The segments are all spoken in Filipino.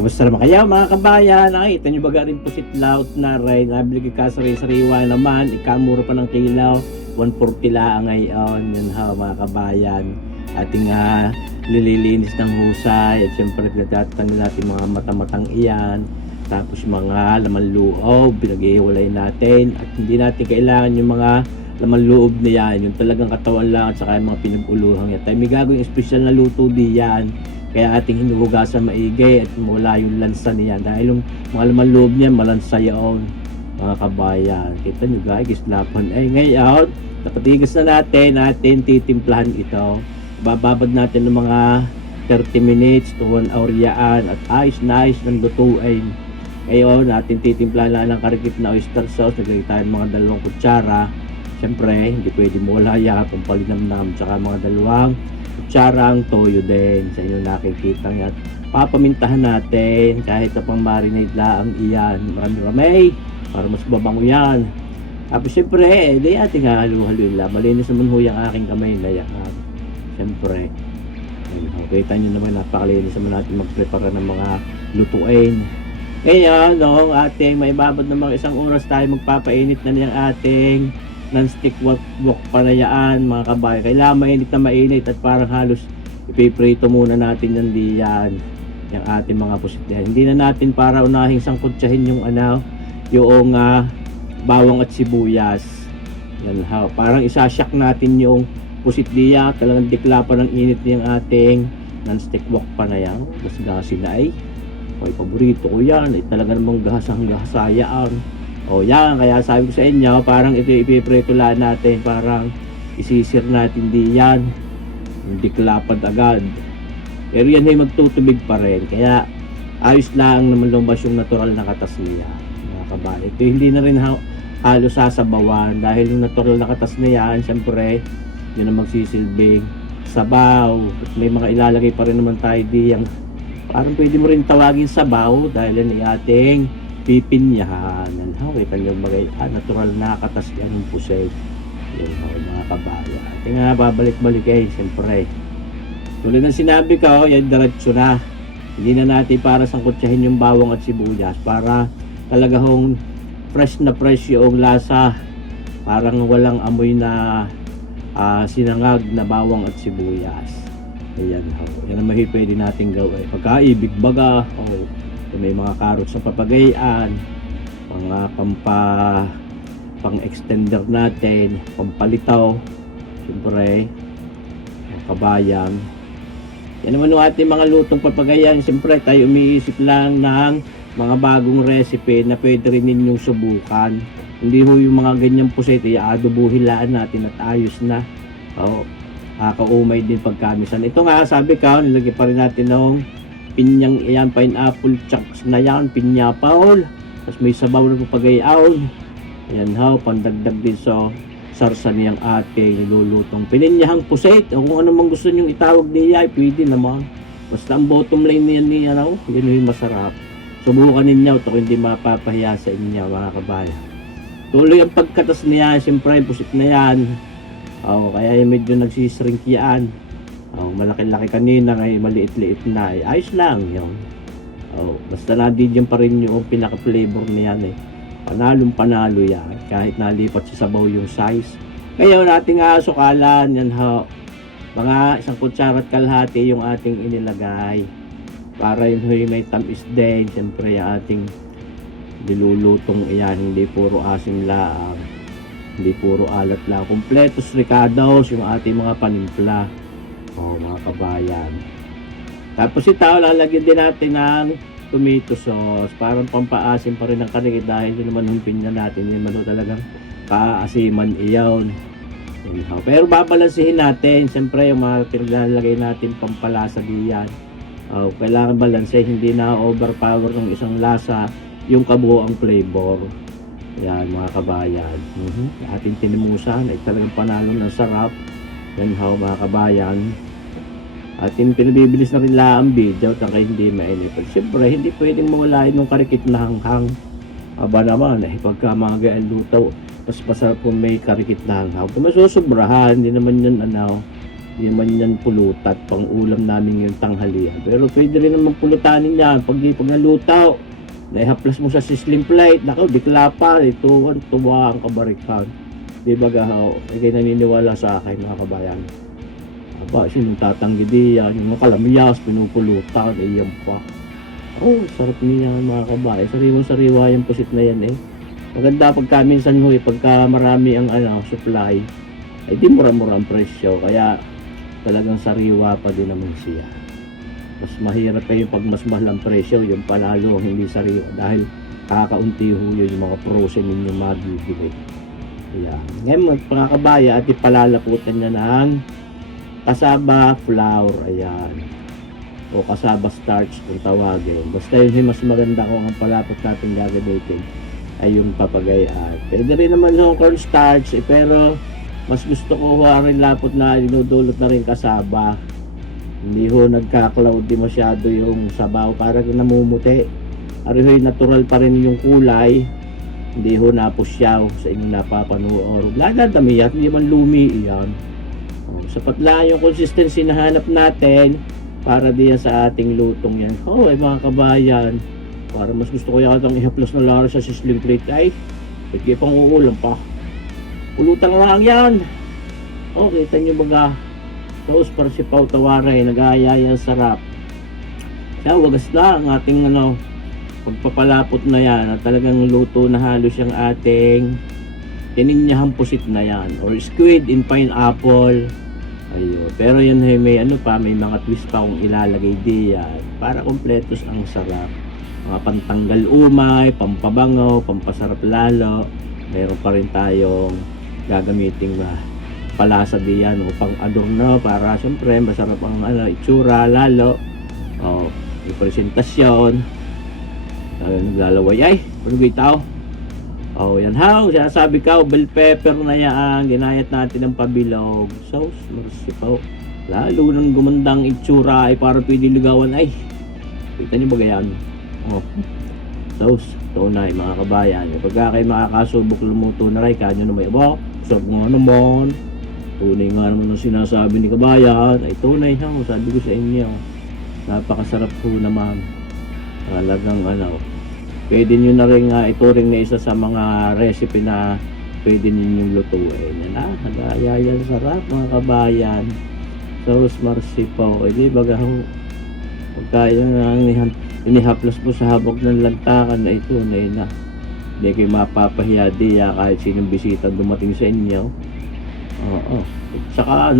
Kumusta naman kayo mga kabayan? Nakita nyo ba rin pusit laut na rin? Nabili ka sa sariwa naman, ikamuro pa ng kilaw, 140 lang ngayon. Yan ha mga kabayan. Ating nililinis ng husay at syempre pinagtatanggal natin mga mata-matang iyan. Tapos mga laman loob, pinag-iwalay natin at hindi natin kailangan yung mga laman loob na yan, yung talagang katawan lang at saka yung mga pinag-uluhang yan. Tayo may gagawing special na luto diyan. Kaya ating hinuhugasan maigay at mula yung lansa niya dahil yung mga laman loob niya malansa yun mga kabayan. Kita nyo guys, gislapan. Ay ngayon, nakatigas na natin titimplahan ito. Bababad natin ng mga 30 minutes to 1 hour yaan at ayos na ayos ng lutuin. Ngayon, natin titimplahan lang ng karikit na oyster sauce. Naglagay tayo ng mga 2 kutsara. Siyempre, hindi pwede mawala yan kung palinamnam. Tsaka mga 2 kutsarang toyo din sa inyong nakikita nga. Papamintahan natin kahit na pang marinate lang iyan. Marami-rami para mas babango yan. Tapos siyempre, di ating halu-haluin lang. Malinis naman ho yung aking kamay na yan. Siyempre, kita nyo naman napakalinis naman natin magprepara ng mga lutuin. Ngayon, no, ating may babad ng mga 1 oras tayo magpapainit na niyang ating non-stick wok panayaan mga kabayan. Kailangan mainit na mainit at parang halos ipiprito muna natin yan diyan yung ating mga pusit yan. Hindi na natin para unahing sangkutsahin yung yung bawang at sibuyas. Yan ha. Parang isasyak natin yung pusit diya. Talagang dikla pa ng init yung ating non-stick wok panayaan. Mas gasin na ay. Okay, paborito ko yan. Ay talaga namang gahasang-gahasayaan. O yan, kaya sabi ko sa inyo, parang ito ipiprito lang natin, parang isisir natin di yan, hindi klapad agad. Pero yan ay magtutubig pa rin, kaya ayos lang naman lumabas yung natural na katas niya, mga kabayan. Ito hindi na rin halos sasabawan, dahil yung natural na katas niya, siyempre, yun ang magsisilbing sabaw. At may mga ilalagay pa rin naman tayo di, yung parang pwede mo rin tawagin sabaw, dahil yan ay ating pipinyahan. Kita nyo bagay, natural na katas yan ng puset. Yun mga kabayan. Ating babalik-balik siyempre. Tulad ng sinabi ko, yan diretso na. Hindi na natin para sangkutsahin yung bawang at sibuyas para talaga hong fresh na fresh yung lasa. Parang walang amoy na sinangag na bawang at sibuyas. Ayan ho. Yan ang pwede natin gawin. Pagkaibig baga, may mga carrots sa papagayan, mga pang-extender natin, pampalitaw, siyempre, mga kabayan. Yan naman yung ating mga lutong papagayan. Siyempre, tayo umiisip lang ng mga bagong recipe na pwede rin ninyong subukan. Hindi ho yung mga ganyang puset, i-adobuhilaan natin at ayos na. Kaumay din pagkamisan. Ito nga, sabi ko, nilagay pa rin natin ng pinyang iyan, pineapple chunks na yan, pinya paul. Tapos may sabaw na papagayaon. Ayan ha, pandagdag din sa sarsa niyang ating nilulutong pininyahang puset. O kung ano mang gusto niyong itawag niya, pwede naman. Basta ang bottom line niya yun yung masarap. Subukan ninyo ito, hindi mapapahiya sa inyo mga kabayan. Tuloy ang pagkatas niya, siyempre puset na yan. Kaya medyo nagsishrink yan. Malaki-laki kanina, ngayon maliit-liit na. Ayos lang yun. Basta nandyan pa rin yung pinaka-flavor niyan panalong-panalo yan. Kahit nalipat sa sabaw yung size. Ngayon ating sukalan. Yan ho. Mga 1 kutsara at kalahati yung ating inilagay. Para yun ho yung may tamis din. Siyempre yung ating dilulutong iyan. Hindi puro asim lang. Hindi puro alat lang. Kompletos ricados yung ating mga panimpla. Mga kabayan. Tapos ito, lalagyan din natin ng tomato sauce. Parang pampaasim pa rin ang karne dahil yun naman humpin na natin. Yun naman talagang kaasiman iyon. Pero babalansihin natin. Siyempre yung mga pinaglalagay natin pampalasa diyan. Kailangan balanse. Hindi na overpower ng isang lasa yung kabuoang flavor. Yan mga kabayan. Ating tinimusan ay talagang panalo ng sarap. Yan mga kabayan. At pinabibilis na rin lang ang video kaya hindi mainit. Siyempre, hindi pwedeng mawala yung karikit na hanghang. Aba naman, pagka mga gaan luto, mas masarap kung may karikit na hanghang. Kung masusobrahan, hindi naman yun Hindi man yan pulutat, pang ulam namin yung tanghalian. Pero pwede rin naman pulutanin yan. Pag nalutaw, naihaplas mo sa sizzling plate, nakaw, dikla pa, ito, tuwa ang kabarikan. Di ba gahaw? Kayo naniniwala sa akin, mga kabayan. Aba, sinong tatanggi diyan, yung mga kalamyas, pinupulutan, iyan pa. Oh, sarap niya mga kabayan. Sariwang-sariwa yung pusit na yan eh. Maganda pagka minsan pagka marami ang supply, ay di mura-mura ang presyo. Kaya talagang sariwa pa din naman siya. Mas mahirap kayo pag mas mahal ang presyo, yung palalo hindi sariwa. Dahil kakaunti ho yun yung mga frozen ninyo mabibigay. Ayan. Ngayon mga kabaya at ipalalaputan niya ng kasaba flour. Ayan. O kasaba starch kung tawagin. Basta yun yung mas maganda kung ang palapot natin gagamitin ay yung papagayan. Pwede rin naman yung cornstarch pero mas gusto ko rin lapot na dinudulot na rin kasaba. Hindi ho nagka-cloud di masyado yung sabaw, parang namumuti. Arihoy natural pa rin yung kulay. Hindi ho napusyaw sa inyong napapanood. Ladadami yan, hindi man lumi iyan. Sapat lang yung consistency na hanap natin para diyan sa ating lutong yan. Ay mga kabayan, para mas gusto ko yatang ihaplas na laro sa sizzling plate ay pwede pang uulam pa. Pulutan lang yan. Kita nyo baga toast para si Pau Tawaray, nag-aayaya sarap. Kaya wagas na ang ating pagpapalapot na yan at talagang luto na halos yung ating tininyahang pusit na yan or squid in pineapple. Ayun. Pero yun may may mga twist pa kung ilalagay diyan para kompletos ang sarap. Mga pantanggal umay, pampabango, pampasarap lalo. Meron pa rin tayong gagamiting palasa diyan o pang adorno para syempre masarap ang itsura lalo. Yung presentasyon. Naglalaway ay, panugay tao. Yan how, sinasabi ka, bell pepper na yan, ginayat natin ng pabilog. Sauce, marsipaw. Lalo nang gumandang itsura ay para pwede ligawan ay. Kita niyo ba yan? Sauce, tunay mga kabayan. Pagka kayo makakasubok lumuto na rin, kanyo na may sarap nga naman. Tunay nga naman ang sinasabi ni kabayan. Ay tunay ha, sabi ko sa inyo. Napakasarap po naman. Talagang pwede nyo na rin ituring na isa sa mga recipe na pwede ninyong lutuin. Nag-aayayan sarap mga kabayan. Sauce marsipaw. Di ba gaho? Pagka inihaplas mo sa habog ng lantakan na ito na hindi kayo mapapahiya diya kahit sinong bisita dumating sa inyo. Saka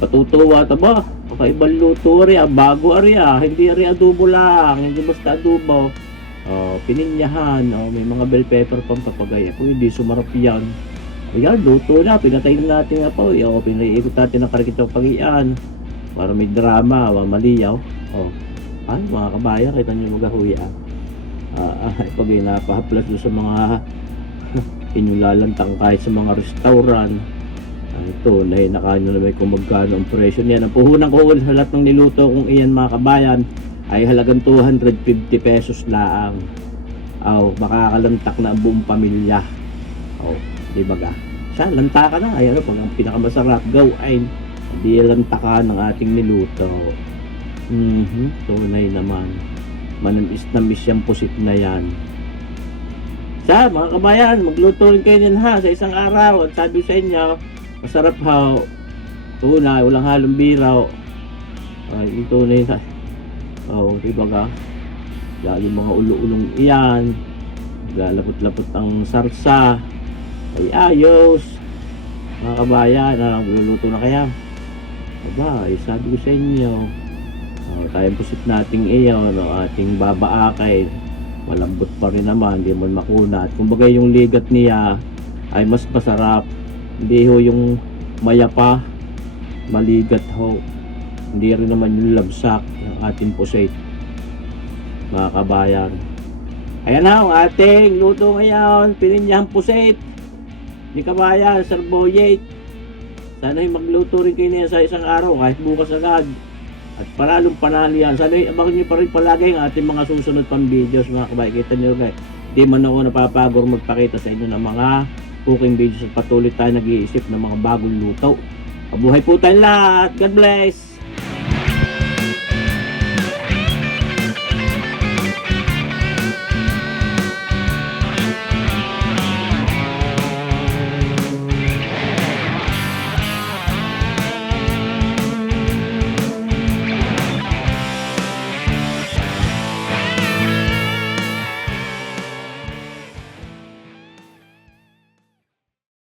patutuwa ba? Kakaibang luto rin, bago rin hindi rin adobo lang, hindi basta adobo. Pininyahan, may mga bell pepper pang papagay. Hindi sumarap yan. Ayan, luto na, pinatay na natin nga po. Pinaiikot natin ang karikitong pagian para may drama, maliyaw. Ay, mga kabaya, kita nyo magahuya. Pag napahaplas doon sa mga inyong lalantang kahit sa mga restaurant. Ito, nakanyo na may kung magkano ang presyo niyan. Ang puhunan ko sa lahat ng niluto kung iyan mga kabayan ay halagang 250 pesos lang. Makakalantak na ang buong pamilya. Di ba ga? Siya, lanta ka na. Ay, pag ang pinakamasarap gawain, hindi lantakan ng ating niluto. Tunay naman. Manamis yung pusit na yan. Sa mga kabayan, magluto rin kayo yan ha sa isang araw. At sabi sa inyo, masarap ha. Tunay, walang halong biraw. Ay, tunay na. Diba ka? Lalo mga ulo-ulong iyan. Lalapot-lapot ang sarsa. Ay, ayos. Mga kabayan, nagluluto na kaya. Aba, sabi ko sa inyo. Tayong pusit nating iyaw, ating babaakay. Malambot pa rin naman, hindi mo makunat. Kumbaga yung ligat niya ay mas masarap. Hindi ho yung mayapa, maligat ho. Hindi rin naman yung labsak ng ating pusit. Mga kabayan. Ayan na ang ating luto ngayon. Pininyahang pusit. Di kabayan, sarboyate. Sana magluto rin kayo niya sa isang araw kahit bukas agad. At panalong panalo yan. Sana abangan nyo pa rin palagi ang ating mga susunod pang videos mga kabayan. Kita nyo guys. Di man ako napapagor magpakita sa inyo ng mga cooking videos at patuloy tayo nag-iisip ng mga bagong luto. Mabuhay po tayong lahat. God bless.